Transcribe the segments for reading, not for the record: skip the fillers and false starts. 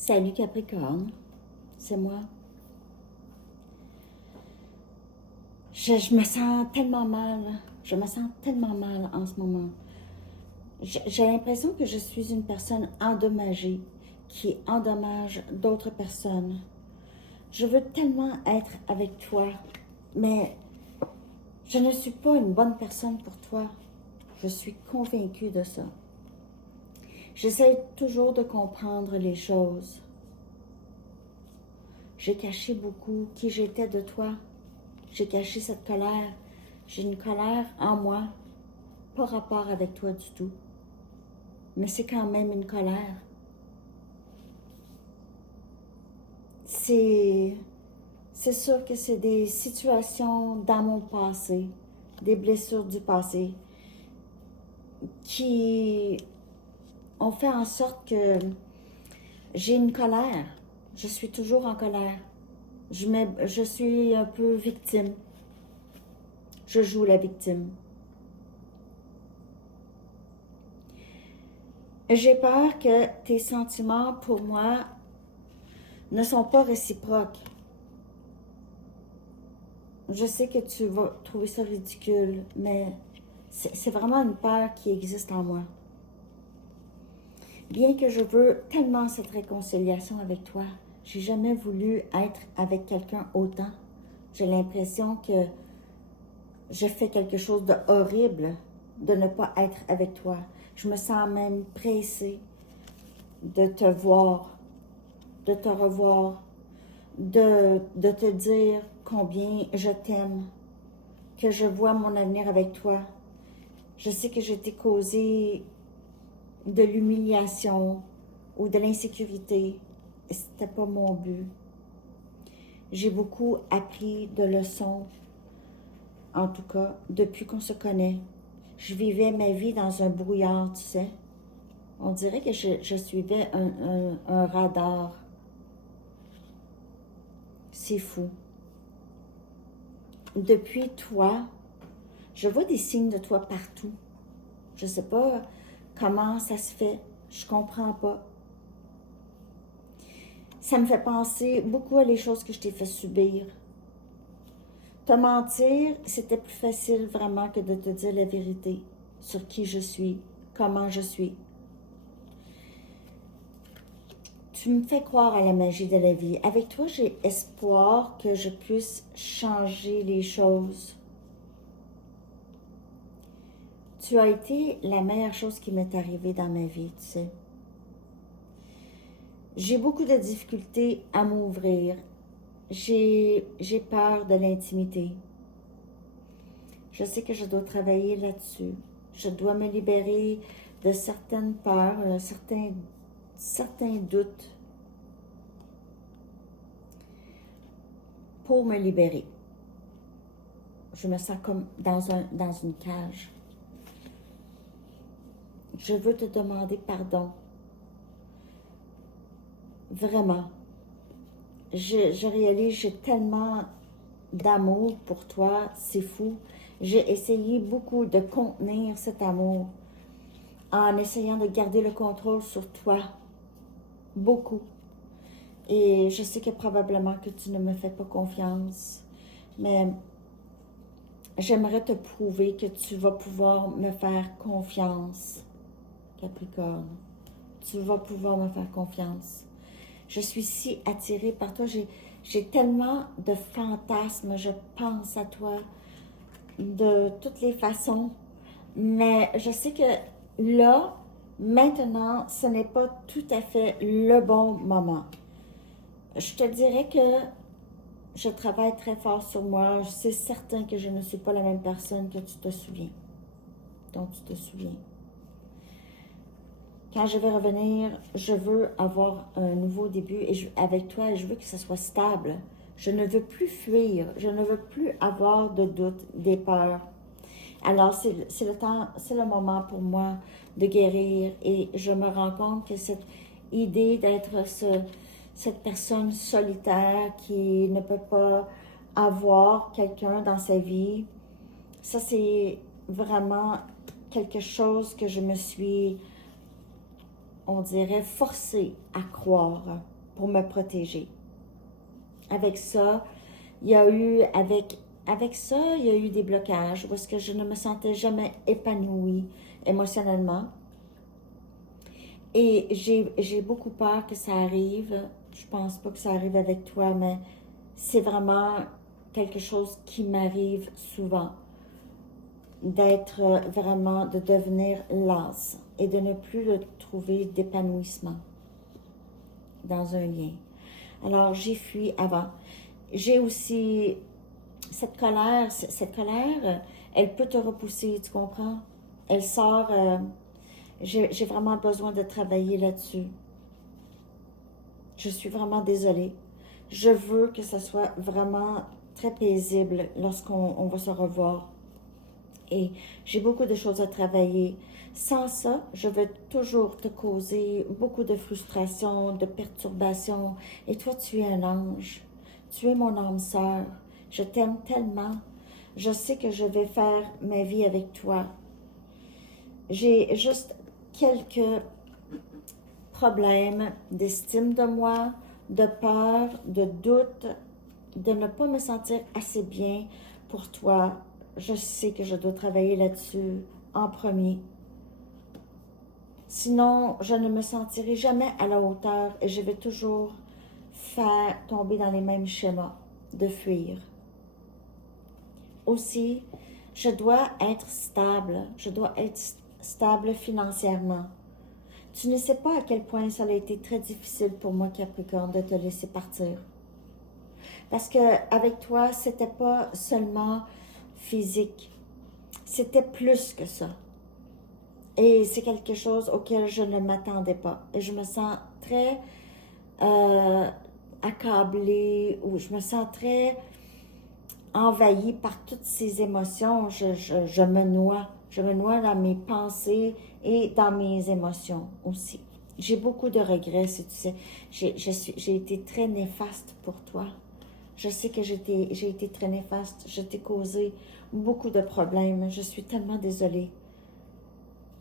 Salut Capricorne, c'est moi. Je me sens tellement mal, je me sens tellement mal en ce moment. J'ai l'impression que je suis une personne endommagée qui endommage d'autres personnes. Je veux tellement être avec toi, mais je ne suis pas une bonne personne pour toi. Je suis convaincue de ça. J'essaie toujours de comprendre les choses. J'ai caché beaucoup qui j'étais de toi. J'ai caché cette colère. J'ai une colère en moi, pas rapport avec toi du tout. Mais c'est quand même une colère. C'est sûr que c'est des situations dans mon passé, des blessures du passé, qui ont fait en sorte que j'ai une colère. Je suis toujours en colère. Je suis un peu victime. Je joue la victime. J'ai peur que tes sentiments pour moi ne sont pas réciproques. Je sais que tu vas trouver ça ridicule, mais c'est vraiment une peur qui existe en moi. Bien que je veux tellement cette réconciliation avec toi, j'ai jamais voulu être avec quelqu'un autant. J'ai l'impression que je fais quelque chose de horrible de ne pas être avec toi. Je me sens même pressée de te voir, de te revoir, de te dire combien je t'aime, que je vois mon avenir avec toi. Je sais que je t'ai causé de l'humiliation ou de l'insécurité. C'était pas mon but. J'ai beaucoup appris de leçons, en tout cas, depuis qu'on se connaît. Je vivais ma vie dans un brouillard, tu sais. On dirait que je suivais un radar. C'est fou. Depuis toi, je vois des signes de toi partout. Je sais pas comment ça se fait. Je comprends pas. Ça me fait penser beaucoup à les choses que je t'ai fait subir. Te mentir, c'était plus facile vraiment que de te dire la vérité sur qui je suis, comment je suis. Tu me fais croire à la magie de la vie. Avec toi, j'ai espoir que je puisse changer les choses. Tu as été la meilleure chose qui m'est arrivée dans ma vie, tu sais. J'ai beaucoup de difficultés à m'ouvrir. J'ai peur de l'intimité. Je sais que je dois travailler là-dessus. Je dois me libérer de certaines peurs, certains doutes pour me libérer. Je me sens comme dans une cage. Je veux te demander pardon. Vraiment. Je réalise, j'ai tellement d'amour pour toi, c'est fou. J'ai essayé beaucoup de contenir cet amour en essayant de garder le contrôle sur toi. Beaucoup. Et je sais que probablement que tu ne me fais pas confiance, mais j'aimerais te prouver que tu vas pouvoir me faire confiance, Capricorne. Tu vas pouvoir me faire confiance. Je suis si attirée par toi. J'ai tellement de fantasmes. Je pense à toi de toutes les façons. Mais je sais que là, maintenant, ce n'est pas tout à fait le bon moment. Je te dirais que je travaille très fort sur moi. C'est certain que je ne suis pas la même personne que tu te souviens. Dont tu te souviens. Quand je vais revenir, je veux avoir un nouveau début avec toi et je veux que ce soit stable. Je ne veux plus fuir. Je ne veux plus avoir de doutes, des peurs. Alors, c'est le temps, c'est le moment pour moi de guérir et je me rends compte que cette idée d'être cette personne solitaire qui ne peut pas avoir quelqu'un dans sa vie, ça c'est vraiment quelque chose que je me suis, on dirait, forcée à croire pour me protéger. Avec ça, il y a eu, avec ça, il y a eu des blocages où est-ce que je ne me sentais jamais épanouie émotionnellement. Et j'ai beaucoup peur que ça arrive. Je pense pas que ça arrive avec toi, mais c'est vraiment quelque chose qui m'arrive souvent. D'être vraiment, de devenir lasse et de ne plus trouver d'épanouissement dans un lien. Alors, j'ai fui avant. J'ai aussi cette colère, elle peut te repousser, tu comprends? Elle sort, j'ai vraiment besoin de travailler là-dessus. Je suis vraiment désolée. Je veux que ça soit vraiment très paisible lorsqu'on va se revoir. Et j'ai beaucoup de choses à travailler. Sans ça, je vais toujours te causer beaucoup de frustration, de perturbation. Et toi, tu es un ange. Tu es mon âme sœur. Je t'aime tellement. Je sais que je vais faire ma vie avec toi. J'ai juste quelques problèmes d'estime de moi, de peur, de doute, de ne pas me sentir assez bien pour toi. Je sais que je dois travailler là-dessus en premier. Sinon, je ne me sentirai jamais à la hauteur et je vais toujours faire tomber dans les mêmes schémas de fuir. Aussi, je dois être stable. Je dois être stable financièrement. Tu ne sais pas à quel point ça a été très difficile pour moi, Capricorne, de te laisser partir. Parce que avec toi, c'était pas seulement physique. C'était plus que ça. Et c'est quelque chose auquel je ne m'attendais pas. Et je me sens très accablée ou je me sens très envahie par toutes ces émotions. Je me noie. Je me noie dans mes pensées et dans mes émotions aussi. J'ai beaucoup de regrets, si tu sais. J'ai été très néfaste pour toi. Je sais que j'ai été très néfaste. Je t'ai causé beaucoup de problèmes. Je suis tellement désolée.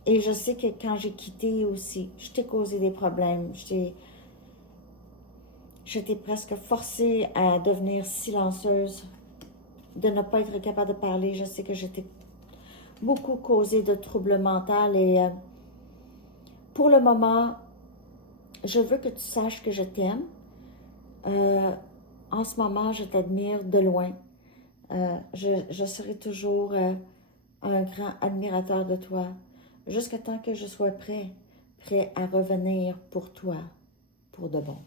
Et je sais que quand j'ai quitté aussi, je t'ai causé des problèmes. Je t'ai presque forcée à devenir silencieuse, de ne pas être capable de parler. Je sais que je t'ai beaucoup causé de troubles mentaux et pour le moment, je veux que tu saches que je t'aime. En ce moment, je t'admire de loin. Je serai toujours un grand admirateur de toi, jusqu'à temps que je sois prêt à revenir pour toi, pour de bon.